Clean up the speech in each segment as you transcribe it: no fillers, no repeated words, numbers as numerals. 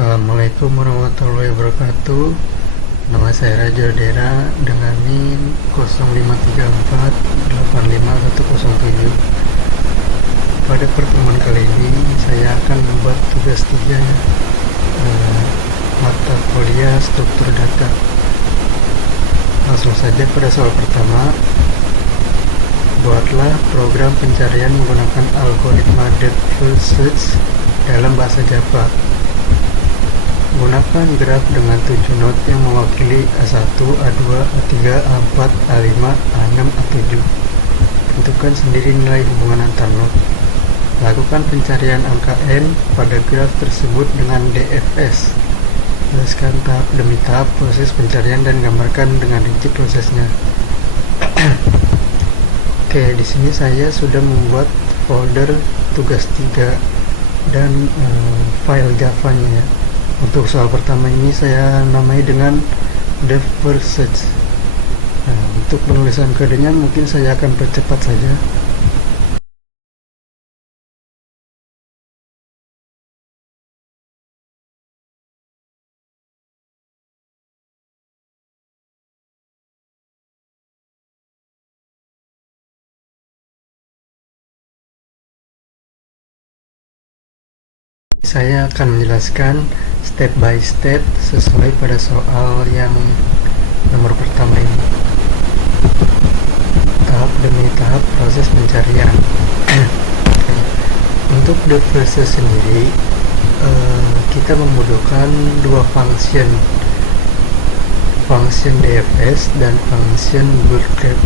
Assalamualaikum warahmatullahi wabarakatuh. Nama saya Raja Dera dengan NIM 0534851107. Pada pertemuan kali ini saya akan membuat tugas 3 mata kuliah struktur data. Langsung saja pada soal pertama. Buatlah program pencarian menggunakan algoritma depth first search dalam bahasa Java. Gunakan graf dengan 7 node yang mewakili A1, A2, A3, A4, A5, A6, A7. Tentukan sendiri nilai hubungan antar node. Lakukan pencarian angka N pada graf tersebut dengan DFS. Jelaskan tahap demi tahap proses pencarian dan gambarkan dengan rinci prosesnya. Oke, di sini saya sudah membuat folder tugas 3 dan file Java-nya ya. Untuk soal pertama ini saya namai dengan depth first search. Nah, untuk penulisan kodenya mungkin saya akan percepat saja. Saya akan menjelaskan step by step sesuai pada soal yang nomor pertama ini. Tahap demi tahap proses pencarian. Untuk depth first search sendiri, kita membutuhkan dua function DFS dan function bootstrap.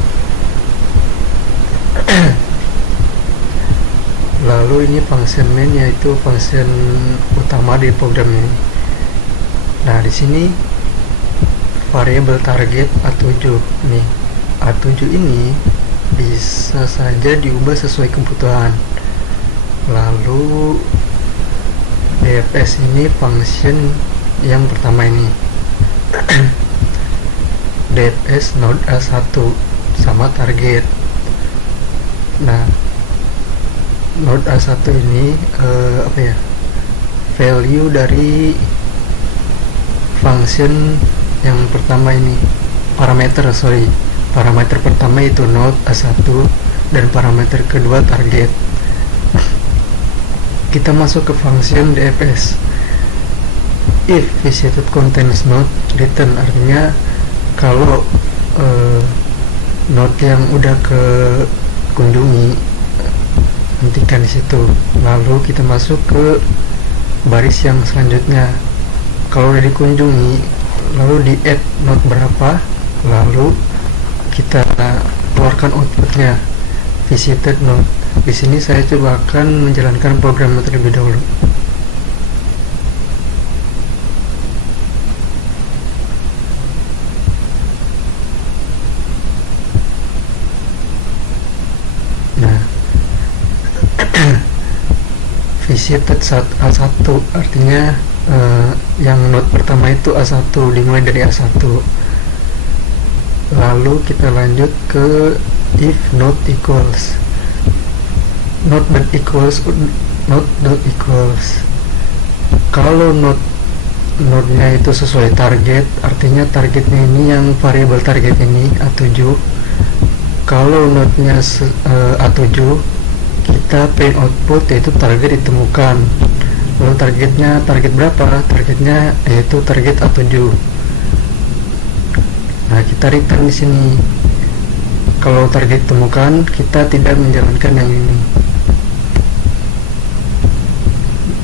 Lalu ini function main, yaitu function utama di program ini. Nah, di sini variabel target A7 nih. A7 ini bisa saja diubah sesuai kebutuhan. Lalu DFS ini function yang pertama ini. DFS node A1 sama target. Nah, node A1 ini value dari function yang pertama ini, parameter pertama itu node A1 dan parameter kedua target. Kita masuk ke function DFS. If visited contains node return, artinya kalau node yang udah ke kunjungi hentikan di situ. Lalu kita masuk ke baris yang selanjutnya. Kalau udah dikunjungi, lalu di add node berapa, lalu kita keluarkan outputnya visited node. Di sini saya coba akan menjalankan program terlebih dahulu. Visited A1 artinya yang node pertama itu A1, dimulai dari A1. Lalu kita lanjut ke if node equals kalau node-nya itu sesuai target, artinya targetnya ini yang variabel target ini A7. Kalau node-nya A7, kita print output yaitu target ditemukan. Lalu target berapa? Targetnya yaitu target A7. Nah, kita return di sini. Kalau target ditemukan, kita tidak menjalankan yang ini.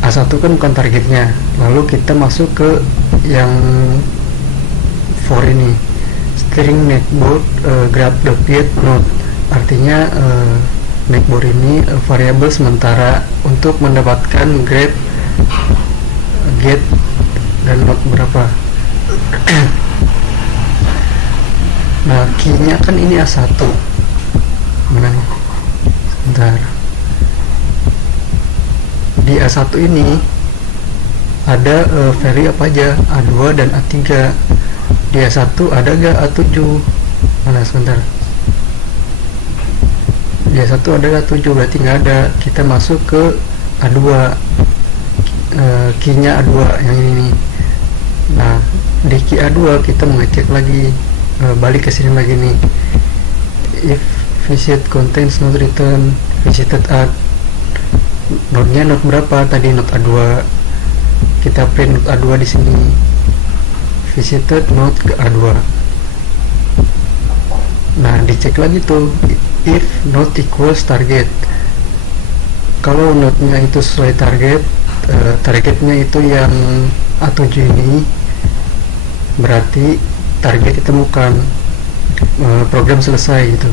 A1 kan bukan targetnya. Lalu kita masuk ke yang for ini, string netboard graph.get node. Artinya netboard ini variabel sementara untuk mendapatkan grab, get, dan node berapa. Nah, key-nya kan ini A1. Mana nih? Sebentar. Di A1 ini ada value apa aja? A2 dan A3. Di A1 ada gak A7? Mana, sebentar. Di A1 ada A7, berarti nggak ada. Kita masuk ke A2. key-nya A2 yang ini nih. Nah, di key A2 kita mengecek lagi, balik ke sini lagi nih, if visit contains not return visited at, node-nya node berapa tadi, node A2, kita print node A2 di sini, visited node ke A2. Nah, dicek lagi tuh, if node equals target. Kalau node-nya itu sesuai target, targetnya itu yang A7 ini, berarti target ditemukan, program selesai gitu.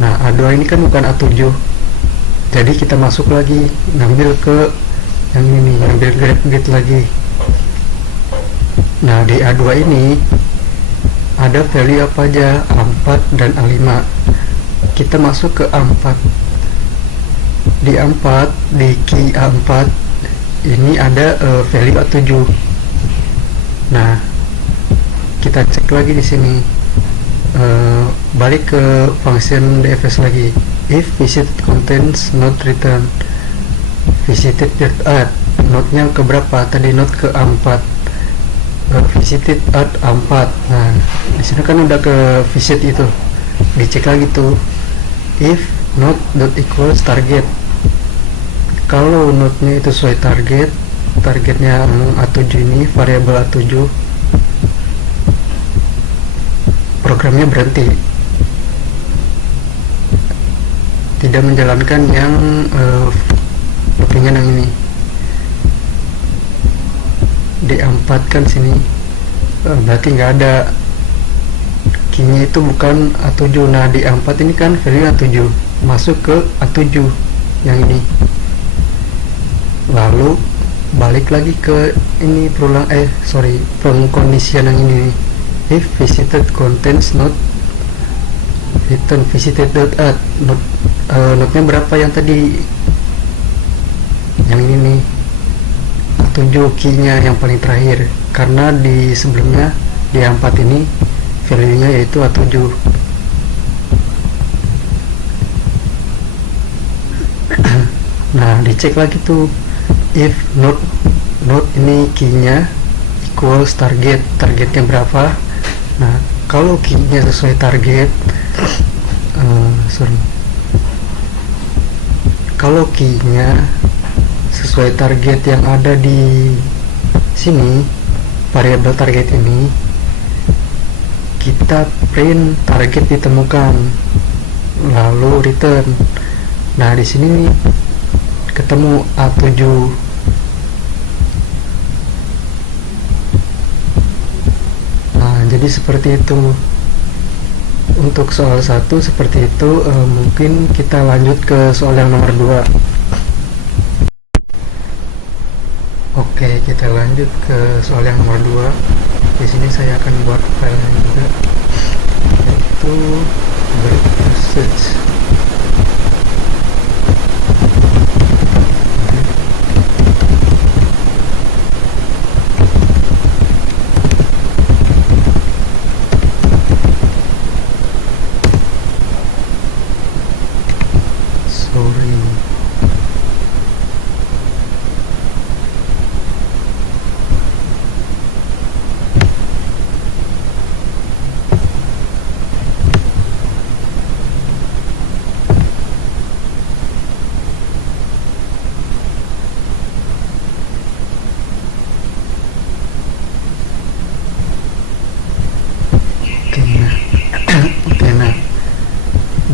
Nah, A2 ini kan bukan A7, jadi kita masuk lagi, ngambil ke yang ini, ngambil grade lagi. Nah, di A2 ini ada value apa aja, A4 dan A5. Kita masuk ke A4. Di A4, di key A4 ini ada value A7. Nah, kita cek lagi di sini, balik ke function DFS lagi, if visited contains not return visited at, node-nya ke berapa tadi, node ke A4, visited at A4. Nah, di sini kan udah ke visit itu, dicek lagi tuh, if node dot equals target. Kalau node-nya itu sesuai target, targetnya A7 ini, variabel A7, programnya berhenti, tidak menjalankan yang loopingan yang ini. Di A4 kan sini, berarti nggak ada key-nya, itu bukan A7. Nah, di A4 ini kan value A7, masuk ke A7 yang ini, lalu balik lagi ke ini, pengkondisian yang ini, if visited contains not return visited dot at, node-nya berapa yang tadi, yang ini nih, A7 key-nya yang paling terakhir, karena di sebelumnya di A4 ini value-nya yaitu A7. Nah, dicek lagi tuh, if node ini key-nya equals target, targetnya berapa. Nah, kalau key-nya sesuai target, kalau key-nya sesuai target yang ada di sini, variabel target ini, kita print target ditemukan, lalu return. Nah, di sini ketemu A7. Nah, jadi seperti itu untuk soal 1, seperti itu. Mungkin kita lanjut ke soal yang nomor 2. Oke, kita lanjut ke soal yang nomor 2. Di sini saya akan buat filenya juga, yaitu search.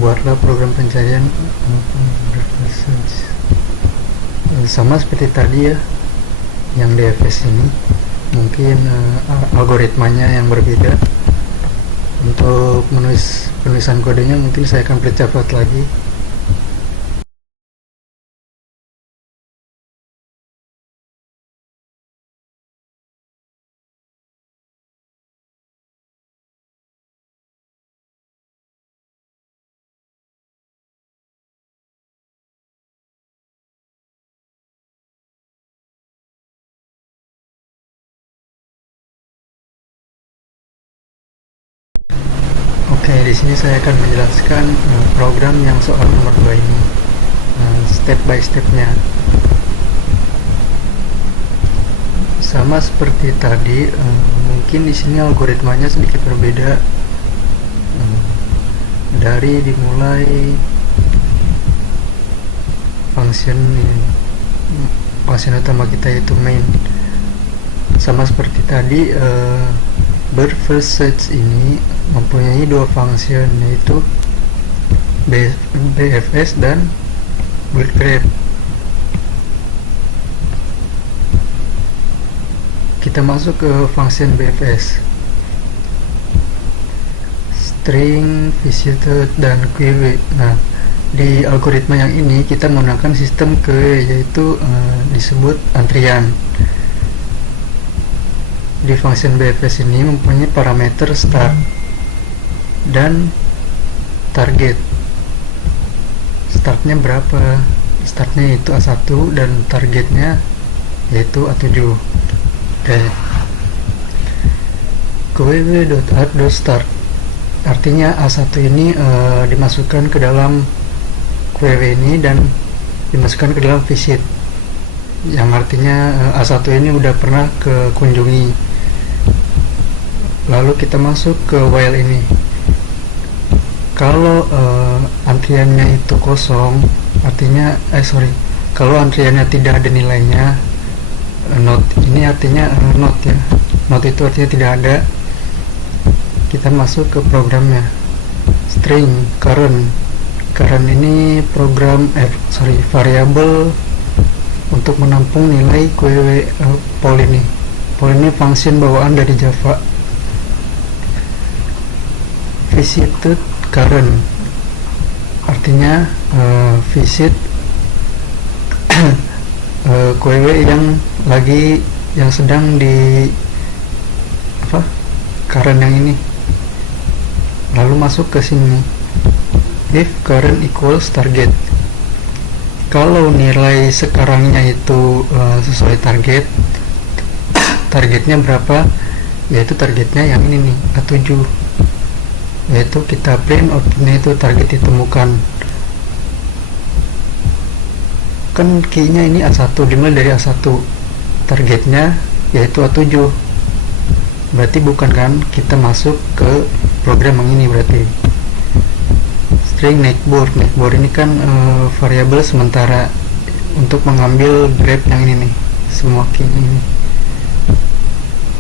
Buatlah program pencarian sama seperti tadi ya, yang DFS ini mungkin algoritmanya yang berbeda. Untuk penulisan kodenya mungkin saya akan percepat lagi. Oke, di sini saya akan menjelaskan program yang soal nomor 2 ini, step by stepnya. Sama seperti tadi, mungkin di sini algoritmanya sedikit berbeda. Dari dimulai function utama kita yaitu main. Sama seperti tadi, bird first search ini mempunyai dua function, yaitu BFS dan bird grab. Kita masuk ke function BFS, string, visited, dan query. Nah, di algoritma yang ini kita menggunakan sistem query, yaitu disebut antrian. Di function BFS ini mempunyai parameter start dan target. Startnya berapa? Startnya itu A1 dan targetnya yaitu A7. Oke. query.add.start, artinya A1 ini dimasukkan ke dalam query ini dan dimasukkan ke dalam visit, yang artinya A1 ini udah pernah ke kunjungi. Lalu kita masuk ke while ini. Kalau antriannya itu kosong, artinya kalau antriannya tidak ada nilainya, not ini artinya not ya. Not itu artinya tidak ada. Kita masuk ke programnya. String current. Current ini variabel untuk menampung nilai query poll ini. Poll ini function bawaan dari Java. Visited current artinya visit query yang sedang di current yang ini. Lalu masuk ke sini, if current equals target. Kalau nilai sekarangnya itu sesuai target, targetnya berapa? Yaitu targetnya yang ini nih, A7. Yaitu kita print outputnya itu target ditemukan. Kan key-nya ini A1, dimulai dari A1. Targetnya yaitu A7. Berarti bukan kan? Kita masuk ke program yang ini berarti. String netboard. Netboard ini kan variabel sementara untuk mengambil grab yang ini nih, semua key-nya ini.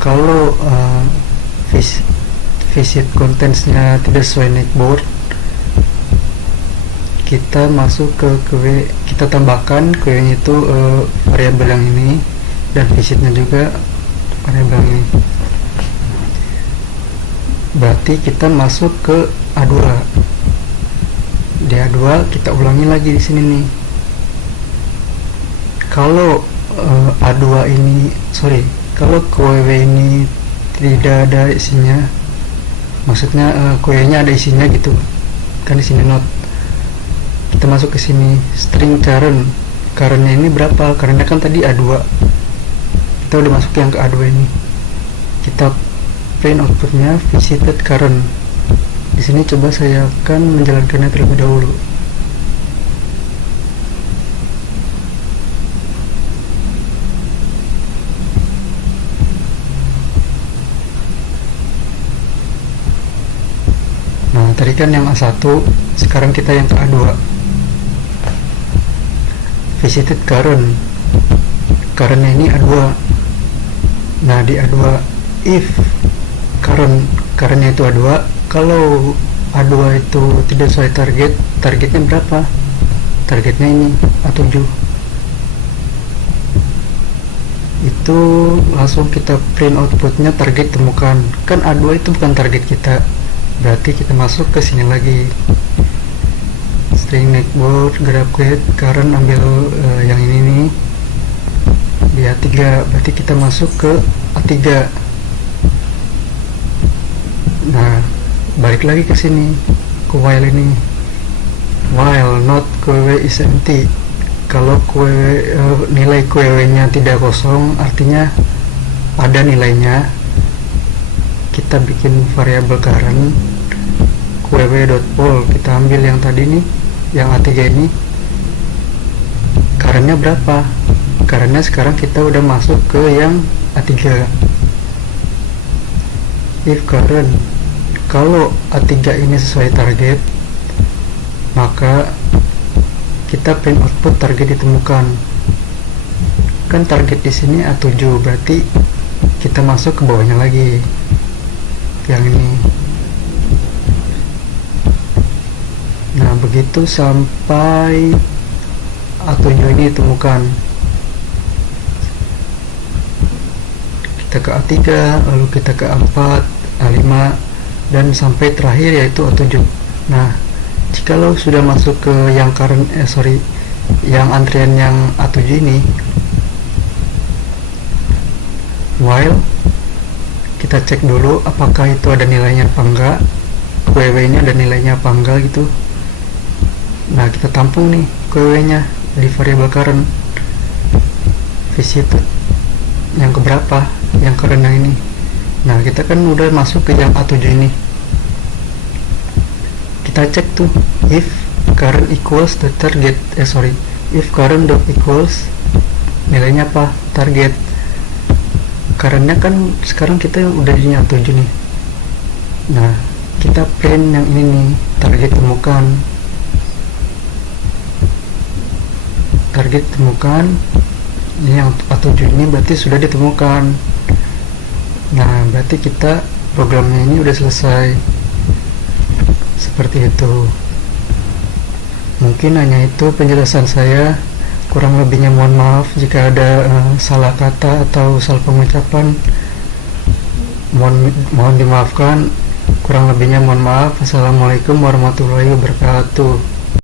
Kalau visit contentsnya tidak sesuai netboard, kita masuk ke query, kita tambahkan query itu variabel yang ini, dan visitnya juga variabel yang ini. Berarti kita masuk ke A2. Di A2 kita ulangi lagi di sini nih. Kalau A2 ini kalau query ini tidak ada isinya, maksudnya query-nya ada isinya gitu kan, di sini not, kita masuk ke sini string current. Currentnya ini berapa? Karena kan tadi A2, kita udah masuk yang ke A2 ini. Kita print outputnya visited current. Di sini coba saya akan menjalankannya terlebih dahulu. Nah, tadi kan yang A1, sekarang kita yang ke A2. Visited current. Currentnya ini A2. Nah, di A2 if currentnya itu A2, kalau A2 itu tidak sesuai target, targetnya berapa? Targetnya ini A7. Itu langsung kita print outputnya target temukan. Kan A2 itu bukan target kita, berarti kita masuk ke sini lagi, string netboard grab get current, ambil yang ini nih di A3, berarti kita masuk ke A3. Nah, balik lagi ke sini, ke while ini. While not query is empty. Kalau nilai query-nya tidak kosong, artinya ada nilainya. Kita bikin variabel current query.poll. Kita ambil yang tadi nih, yang A3 ini. Currentnya berapa? Karena sekarang kita udah masuk ke yang A3. If current, kalau A3 ini sesuai target, maka kita print output target ditemukan. Kan target di sini A7, berarti kita masuk ke bawahnya lagi, yang ini. Nah, begitu sampai A7 ini ditemukan, kita ke A3, lalu kita ke A4, A5, dan sampai terakhir yaitu A7. Nah, jikalau sudah masuk ke yang yang antrian yang A7 ini, while kita cek dulu apakah itu ada nilainya apa enggak, QW nya ada nilainya apa enggak gitu. Nah, kita tampung nih QW nya di variable current, visit yang keberapa, yang current yang ini. Nah, kita kan udah masuk ke yang A7 ini, kita cek tuh if current equals the target, if current dot equals nilainya apa, target. Currentnya kan sekarang kita udah di A7 nih. Nah, kita print yang ini nih, target temukan, ini yang A7 ini berarti sudah ditemukan. Nah, berarti kita programnya ini udah selesai. Seperti itu. Mungkin hanya itu penjelasan saya, kurang lebihnya mohon maaf jika ada salah kata atau salah pengucapan, mohon dimaafkan. Kurang lebihnya mohon maaf. Assalamualaikum warahmatullahi wabarakatuh.